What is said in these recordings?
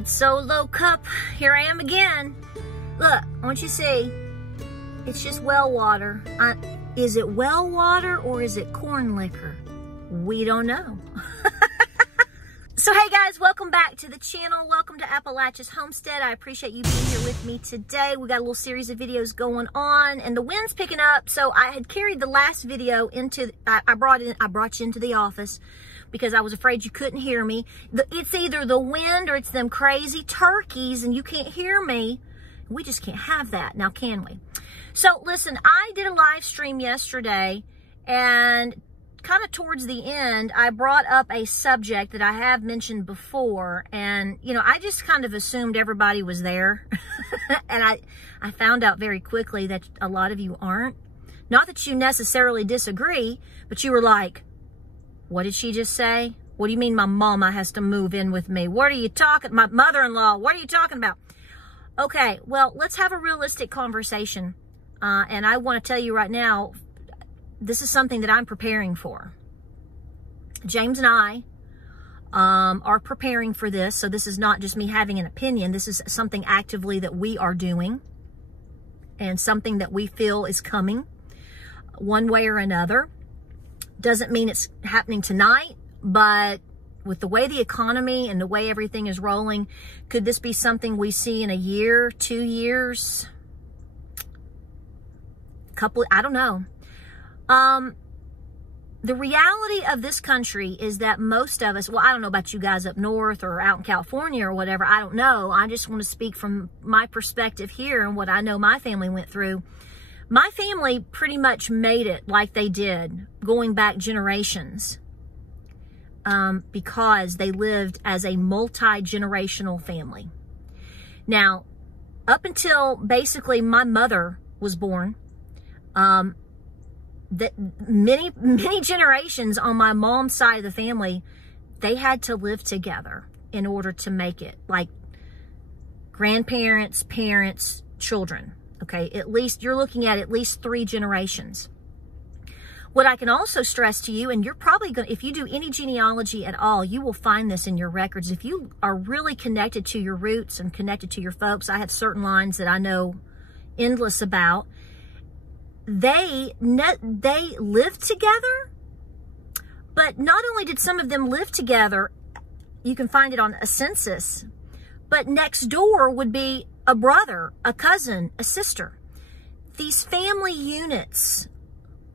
Homestead solo cup. Here I am again. Look, won't you see? It's just well water. Is it well water or is it corn liquor? We don't know. So hey guys, welcome back to the channel. Welcome to Appalachia's Homestead. I appreciate you being here with me today. We got a little series of videos going on and the wind's picking up. So I had carried the last video into, I brought you into the office because I was afraid you couldn't hear me. It's either the wind or it's them crazy turkeys and you can't hear me. We just can't have that now, can we? So listen, I did a live stream yesterday and kind of towards the end, I brought up a subject that I have mentioned before. And, you know, I just kind of assumed everybody was there. And I found out very quickly that a lot of you aren't. Not that you necessarily disagree, but you were like, what did she just say? What do you mean my mama has to move in with me? What are you talking? My mother-in-law, what are you talking about? Okay, well, let's have a realistic conversation. And I want to tell you right now, this is something that I'm preparing for. James and I are preparing for this. So this is not just me having an opinion. This is something actively that we are doing and something that we feel is coming one way or another. Doesn't mean it's happening tonight, but with the way the economy and the way everything is rolling, could this be something we see in a year, 2 years, couple, I don't know. The reality of this country is that most of us, well, I don't know about you guys up north or out in California or whatever. I don't know. I just want to speak from my perspective here and what I know my family went through. My family pretty much made it like they did going back generations, because they lived as a multi-generational family. Now, up until basically my mother was born, that many generations on my mom's side of the family, they had to live together in order to make it. Like grandparents, parents, children. Okay, at least you're looking at least 3 generations. What I can also stress to you, and you're probably going to, if you do any genealogy at all, you will find this in your records. If you are really connected to your roots and connected to your folks, I have certain lines that I know endless about. They lived together, but not only did some of them live together, you can find it on a census, but next door would be a brother, a cousin, a sister. These family units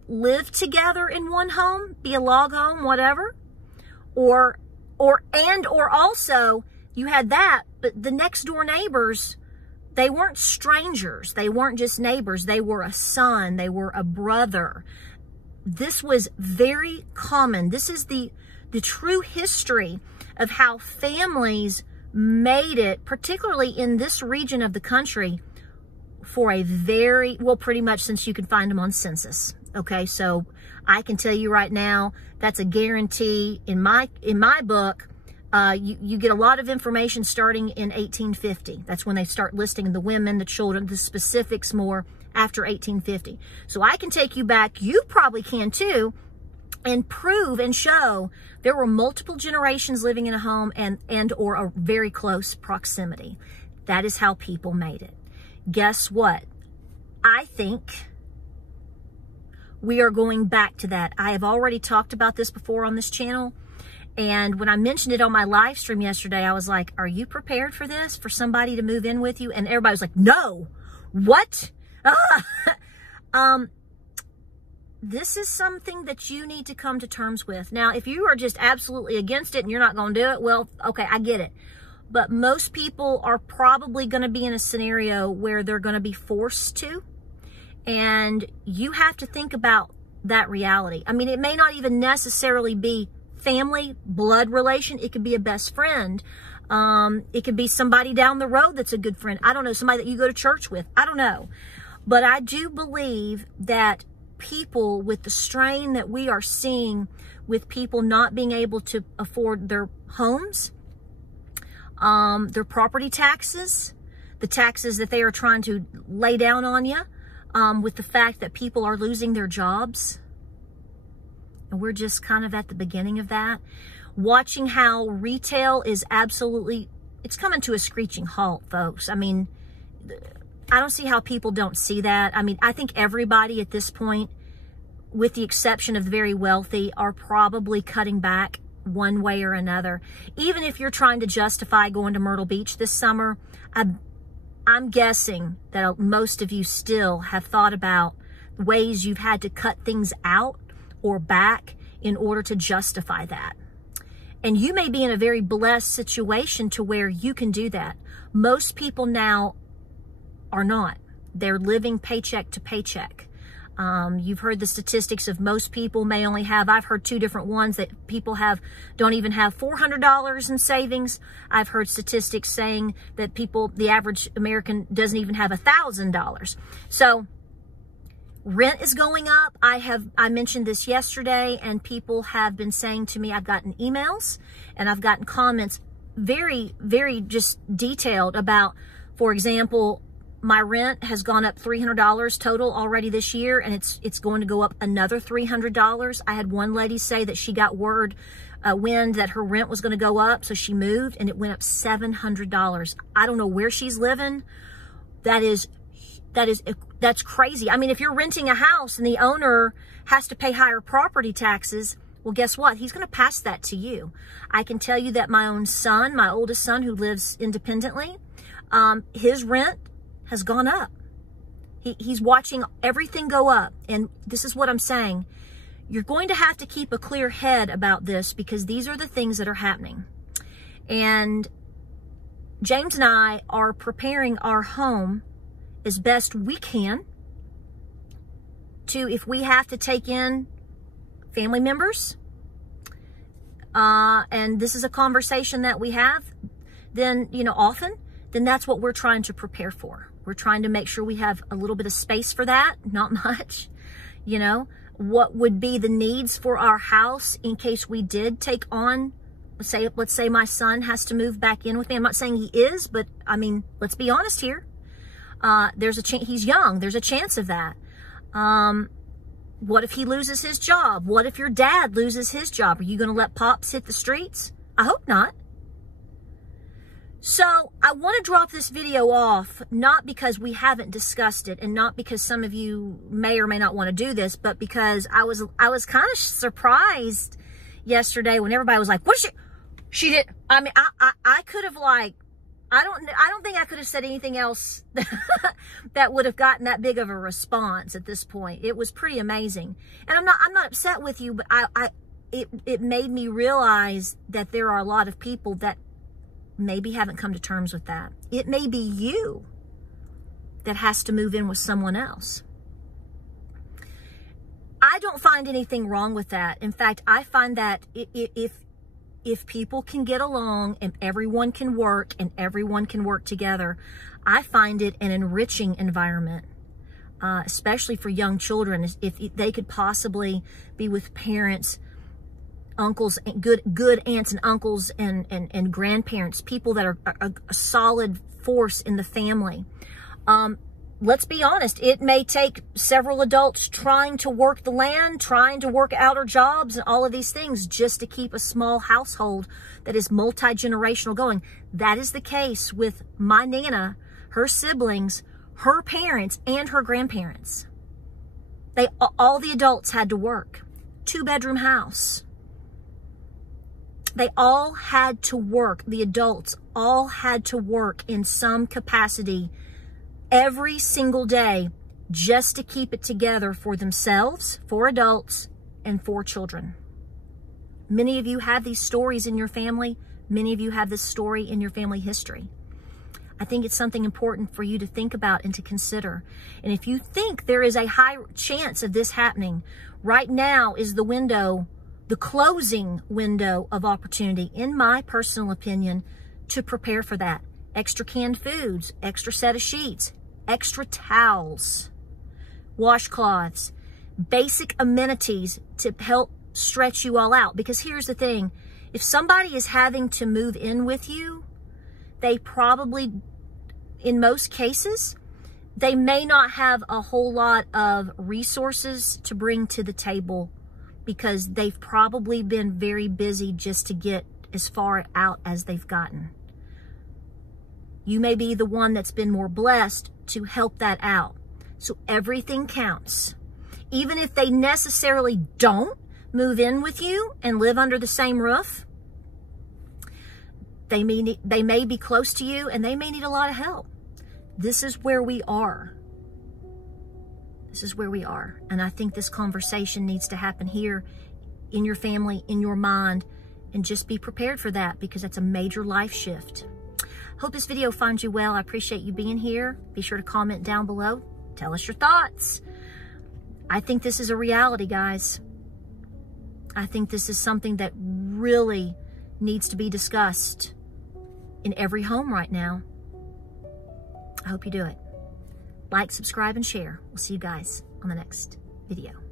lived together in one home, be a log home, whatever, or also you had that, but the next door neighbors, they weren't strangers. They weren't just neighbors. They were a son. They were a brother. This was very common. This is the true history of how families made it, particularly in this region of the country, for a very, well, pretty much since you can find them on census. Okay, so I can tell you right now, that's a guarantee in my book. You get a lot of information starting in 1850. That's when they start listing the women, the children, the specifics more after 1850. So I can take you back, you probably can too, and prove and show there were multiple generations living in a home and or a very close proximity. That is how people made it. Guess what? I think we are going back to that. I have already talked about this before on this channel. And when I mentioned it on my live stream yesterday, I was like, are you prepared for this? For somebody to move in with you? And everybody was like, no. What? This is something that you need to come to terms with. Now, if you are just absolutely against it and you're not going to do it, well, okay, I get it. But most people are probably going to be in a scenario where they're going to be forced to. And you have to think about that reality. I mean, it may not even necessarily be family, blood relation. It could be a best friend. It could be somebody down the road that's a good friend. I don't know, somebody that you go to church with. I don't know. But I do believe that people, with the strain that we are seeing with people not being able to afford their homes, their property taxes, the taxes that they are trying to lay down on you, with the fact that people are losing their jobs. And we're just kind of at the beginning of that. Watching how retail is absolutely it's coming to a screeching halt, folks. I mean, I don't see how people don't see that. I mean, I think everybody at this point, with the exception of the very wealthy, are probably cutting back one way or another. Even if you're trying to justify going to Myrtle Beach this summer, I'm guessing that most of you still have thought about ways you've had to cut things out or back in order to justify that. And you may be in a very blessed situation to where you can do that. Most people now are not. They're living paycheck to paycheck. You've heard the statistics of most people may only have, I've heard two different ones, that people don't even have $400 in savings. I've heard statistics saying that the average American doesn't even have $1,000. So rent is going up. I mentioned this yesterday, and people have been saying to me, I've gotten emails and I've gotten comments very, very just detailed about, for example, my rent has gone up $300 total already this year, and it's going to go up another $300. I had one lady say that she got wind that her rent was going to go up, so she moved, and it went up $700. I don't know where she's living. That's crazy. I mean, if you're renting a house and the owner has to pay higher property taxes, well, guess what? He's going to pass that to you. I can tell you that my own son, my oldest son who lives independently, his rent has gone up. He's watching everything go up. And this is what I'm saying. You're going to have to keep a clear head about this, because these are the things that are happening. And James and I are preparing our home as best we can to, if we have to take in family members, and this is a conversation that we have, then, often, then that's what we're trying to prepare for. We're trying to make sure we have a little bit of space for that, not much. What would be the needs for our house in case we did take on, let's say my son has to move back in with me. I'm not saying he is, but I mean, let's be honest here. There's a chance, he's young. There's a chance of that. What if he loses his job? What if your dad loses his job? Are you going to let Pops hit the streets? I hope not. So I want to drop this video off, not because we haven't discussed it, and not because some of you may or may not want to do this, but because I was kind of surprised yesterday when everybody was like, "What she did?" I mean, I could have, like, I don't think I could have said anything else that would have gotten that big of a response at this point. It was pretty amazing, and I'm not upset with you, but it made me realize that there are a lot of people that maybe haven't come to terms with that. It may be you that has to move in with someone else. I don't find anything wrong with that. In fact, I find that if people can get along and everyone can work and everyone can work together, I find it an enriching environment, especially for young children. If they could possibly be with parents, uncles, good aunts and uncles and grandparents, people that are a solid force in the family. Let's be honest, it may take several adults trying to work the land, trying to work outer jobs and all of these things just to keep a small household that is multi-generational going. That is the case with my Nana, her siblings, her parents, and her grandparents. All the adults had to work. 2-bedroom house. They all had to work. The adults all had to work in some capacity every single day just to keep it together for themselves, for adults, and for children. Many of you have these stories in your family. Many of you have this story in your family history. I think it's something important for you to think about and to consider. And if you think there is a high chance of this happening, right now is the window, the closing window of opportunity, in my personal opinion, to prepare for that. Extra canned foods, extra set of sheets, extra towels, washcloths, basic amenities to help stretch you all out. Because here's the thing, if somebody is having to move in with you, they probably, in most cases, they may not have a whole lot of resources to bring to the table, because they've probably been very busy just to get as far out as they've gotten. You may be the one that's been more blessed to help that out. So everything counts. Even if they necessarily don't move in with you and live under the same roof, they may be close to you and they may need a lot of help. This is where we are. This is where we are. And I think this conversation needs to happen here in your family, in your mind, and just be prepared for that, because that's a major life shift. Hope this video finds you well. I appreciate you being here. Be sure to comment down below. Tell us your thoughts. I think this is a reality, guys. I think this is something that really needs to be discussed in every home right now. I hope you do it. Like, subscribe, and share. We'll see you guys on the next video.